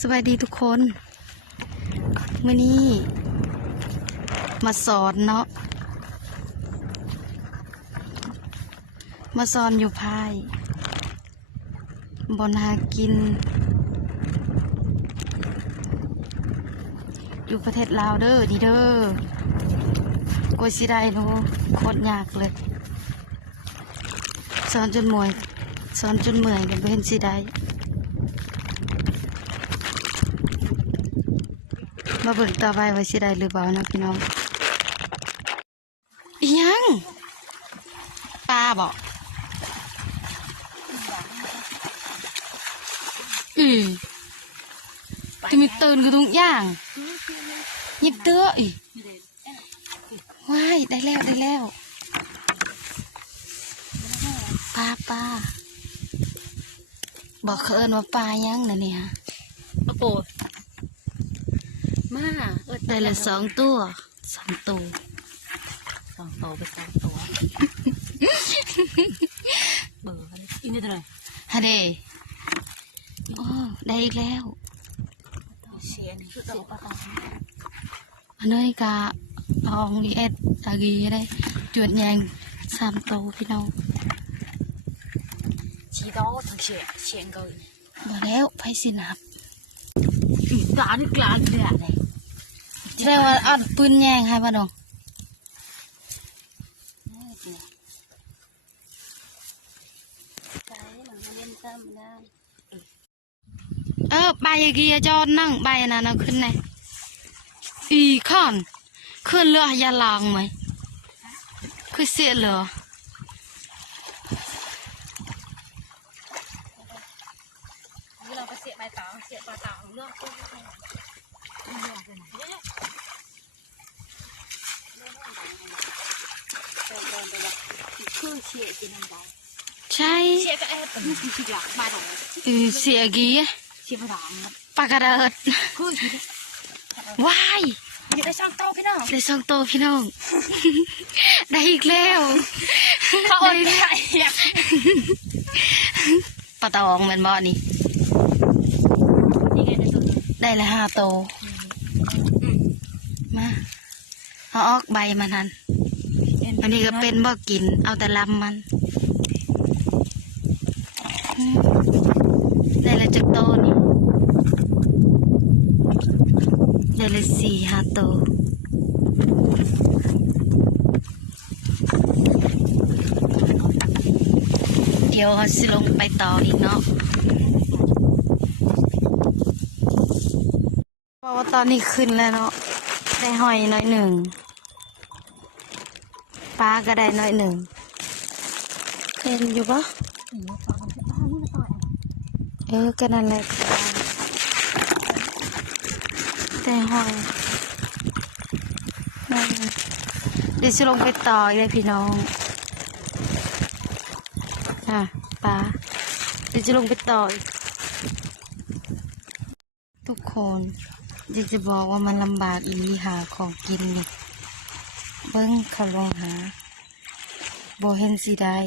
สวัสดีทุกคนมื่อนี้ มาสอนเนาะมาสอนอยู่ภายบนหากิน อยู่ประเทศลาวเด้อดีเด้อกวยสิได้โนโคตรยากเลยสอนจนมวยสอนจนเมื่อยกันเห็นสิได้ มาเบิ่งต่อไปว่าสิได้หรือเปล่านะพี่น้องอิหยังปลาบอกอือจะมีตื่นกันทุกอย่างยิบเตื้ออีกว้ายได้แล้วได้แล้วปลาปลาบอกเขาเอินว่าปลายังนะเนี่ยโอ้โห มาเออได้ละสองตัวสามตัวสองตัวไปสองตัวเบื่อกันอีนี่เท่าไหร่ฮะเดโอ้ได้อีกแล้วเสียนี่คือตัวปลาตองอันนี้กะลองดีเอ็ดอากีได้จวดแยงสามตัวพี่น้องชีโตทั้งเสียเสียงเกินบอกแล้วไพสินับอีตานี่กลางเดือดเลย แสดงว่าเอาปืนแยงให้ป่ะน้องเออใบอากีจอดนั่งใบน่ะนะขึ้นไหนอีข้อนขึ้นเรือยาลางไหมคือเสียเหรอเราไปเสียใบตองเสียปลาตองเลือกตัวคือ เสียกินน้ำตาใช่เสียก็แอบเป็นสีหลักมานเราเอเสียกีเสียปาตองปากกระเดิดคือว้ายได้ช่องโตพี่น้องได้สองโตพี่น้อง ได้อีกแล้วเขาอ่อนใหญ่ปลาตองแมันบ่นี่นี่ไงในตัวนี้ได้ละห้าโตมาเอาออกใบมันหัน อันนี้ก็เป็นบ่กิน เอาแต่ลำมันอืมได้ละจักโตนี่ได้ละสี่ห้าโตเดี๋ยวเขาสิลงไปต่ออีกเนาะเพราะว่าตอนนี้ขึ้นแล้วเนาะได้หอยน้อยหนึ่ง ปลาก็ได้น้อยหนึ่งเห็นอยู่ปะเออก็นั่นแหละได้หอยน้อยหนึ่งเดี๋ยวจะลงไปต่อเลยพี่น้องอะปลาเดี๋ยวจะลงไปต่อทุกคนอยากจะบอกว่ามันลำบากอีหลีหาของกินนี่ เบิ้งเขาลงหาบเห็นสิได้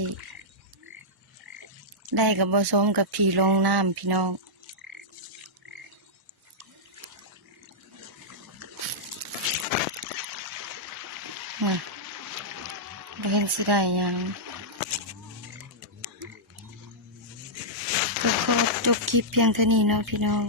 ได้กับบสมกับพี่ลงน้ำพี่น้องมาบเห็นสิได้ยังก็ขอจบคลิปเพียงเท่านี้เนาะพี่น้อง